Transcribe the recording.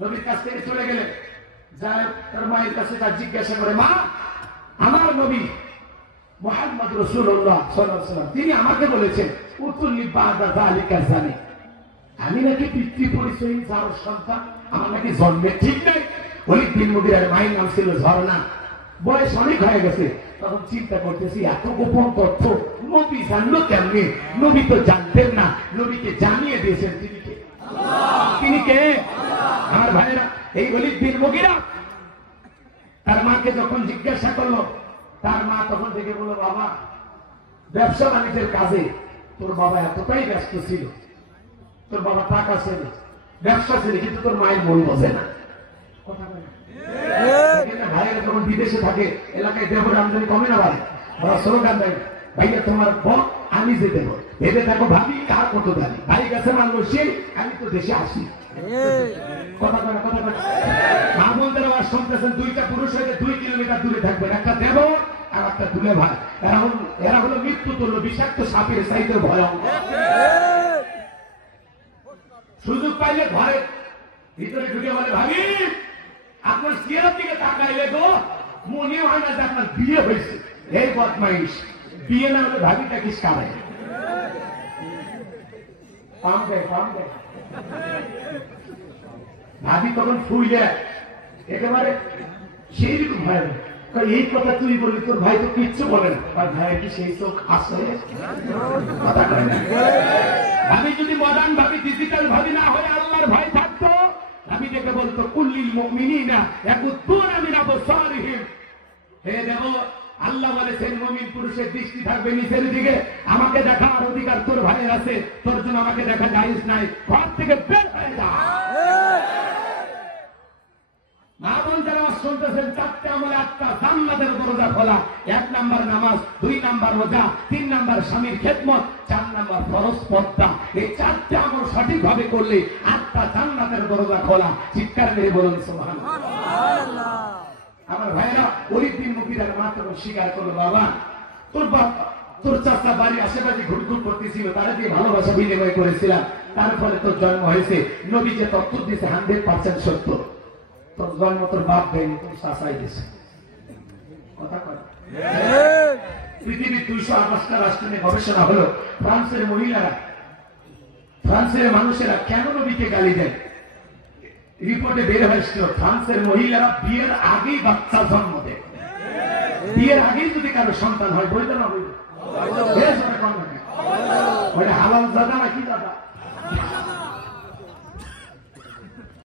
নবীর কাছ থেকে চলে গেলেন, যায় তার মায়ের কাছে তার জিজ্ঞাসা করে, মা, আমার নবী মুহাম্মদ রাসূলুল্লাহ সাল্লাল্লাহু আলাইহি ওয়াসাল্লাম তিনি আমাকে বলেছেন উতুল্লি বাদা যালিকা জানি, আমি নাকি পিতৃ পরিচয়হীন যার সন্তান, আমার নাকি জন্মে ঠিক নাই। ওলিদ বিন মুগীরার মায়ের নাম ছিল ঝর্ণা, বয়স অনেক হয়ে গেছে। তখন চিন্তা করতেছি এত গোপন তথ্য নবী জানলো কেমনে? নবী তো জানতেন না, নবীকে জানিয়ে দিয়েছেন তিনি কে? তিনি কে? আমার ভাইরা, এই ওলিদ বিন মুগীরা তার মাকে যখন জিজ্ঞাসা করলো, তার মা তখন থেকে বলল, বাবা, ব্যবসা বাণিজ্যের কাজে তোর বাবা এতটাই ব্যস্ত ছিল, তোর বাবা টাকা ছিল, ব্যবসা ছিল, কিন্তু তোর মায়ের মন বোঝে না। ভাইয়েরা যখন বিদেশে থাকে, এলাকায় দেবর আমদানি কমে না বাড়ে, ওরা স্লোগান দেয়, ভাইয়া তোমার বক আমি যে দেব, ভেবে থাকো ভাবি কার কত দাবি, ভাই কাছে মানলো সে, আমি তো দেশে আসি। কথা বলে কথা বলে মা বোনদের আওয়াজ শুনতেছেন, দুইটা পুরুষ হয়ে 2 কিলোমিটার দূরে থাকবেন, একটা দেব আর একটা দুলে ভাই। এরা হলো মৃত্যু তুল্য বিষাক্ত সাপের চাইতে ভয়াবহ। সুযোগ পাইলে ঘরে ভিতরে ঢুকে বলে, ভাবি আপনার চেহারার দিকে তাকাইলে গো মনে হয় না যে আপনার বিয়ে হয়েছে। এই বদমাইশ, বিয়ে না হলে ভাবিটা কিস কামাই পাম দেয় পাম দেয়। ভাবি তখন ফুইলে একেবারে সেই রকম ভয়, এই কথা তুই বললি, তোর ভাই তো কিচ্ছু বলে না। আর ভাই কি সেই চোখ আসলে কথা কয় না? ভাবি যদি মডার্ন ভাবি, ডিজিটাল ভাবি না হয়ে আল্লাহর ভয় থাকতো, ভাবি দেখে বলতো, কুল্লিল মুমিনিনা ইয়াকুতুনা মিন আবসারিহিম, হে দেখো আল্লাহ বলেছেন মুমিন পুরুষের দৃষ্টি থাকবে নিচের দিকে, আমাকে দেখার অধিকার তোর ভাইয়ের আছে, তোর জন্য আমাকে দেখা জায়েজ নাই, ঘর থেকে বের হয়ে যা। মা বোন যারা শুনতেছেন, 4টে আমলে 8টা জান্নাতের দরজা খোলা। 1 নাম্বার নামাজ, 2 নাম্বার রোজা, 3 নাম্বার স্বামীর খেদমত, 4 নাম্বার ফরজ পর্দা। এই 4টে আমল সঠিক ভাবে করলে 8টা জান্নাতের দরজা খোলা। চিৎকার মেরে বলুন সুবহানাল্লাহ। আমার ভাইরা, ওলিদ বিন মুগীরার মা তখন স্বীকার করলো, বাবা তোর চাচা বাড়ির আশেপাশে ঘুরঘুর করতেছিল, তারা দিয়ে ভালোবাসা বিনিময় করেছিলাম, তার ফলে তোর জন্ম হয়েছে। নবী যে তথ্য দিয়েছে 100% সত্য। তোর জন্ম তোর বাপ দেয়নি, তোর চাচাই দিয়েছে। কথা কয় পৃথিবীর 228টা রাষ্ট্র নিয়ে গবেষণা হলো। ফ্রান্সের মানুষেরা কেন নবীকে গালি দেন? রিপোর্টে বের হয়েছিল, ফ্রান্সের মহিলারা বিয়ের আগেই বাচ্চা জন্ম দেয়। বিয়ের আগেই যদি কারো সন্তান হয়, বলতে না বলবে হালাল জাদা নাকি